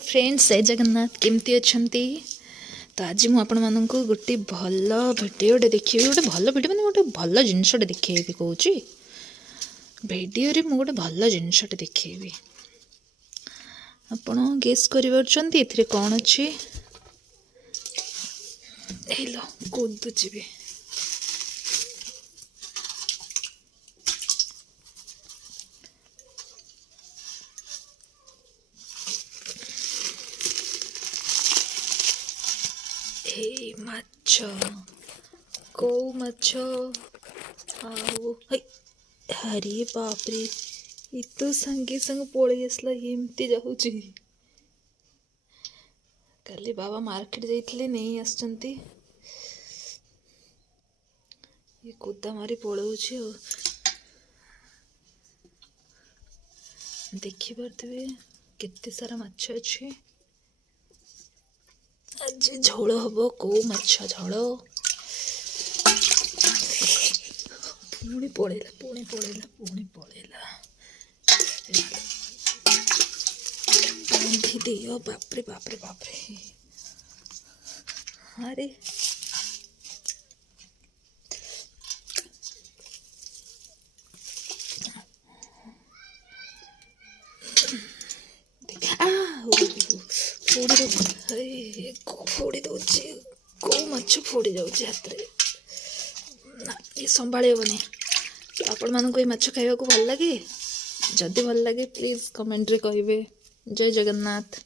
Friends जय जगन्नाथ केमती अच्छंती। तो आज मुझे आपण मानक गोटे भल भिडियोटे देखिए गोटे भल भिडियो मैंने गोटे भल जिनसटे देखिए कौन भिडियो मुझे गोटे भल जिनसटे देखिए आपण गेस कर कौन अच्छी लो कूदुची भी माछ कौ माछ अरे बापरे ये तो संगे संग पड़े आसला एमती जाऊँगी। काली बाबा मार्केट जाइए नहीं आसचंती ये कुदा मारी पड़ोची देखिपे केते सारा माछ अच्छे। आज झोल हम कौ माछ झोल पुणी पड़ेला बांधी दियो बापरे बापरे बापरे अरे फोड़ी दौची कौ माछ फोड़ी जाऊँगी हाथ में ना ये संभाल हेनी। आपण मानक ये माछ खाइबा भल लगे जदि भल लगे प्लीज कमेंट रे कहिबे। जय जगन्नाथ।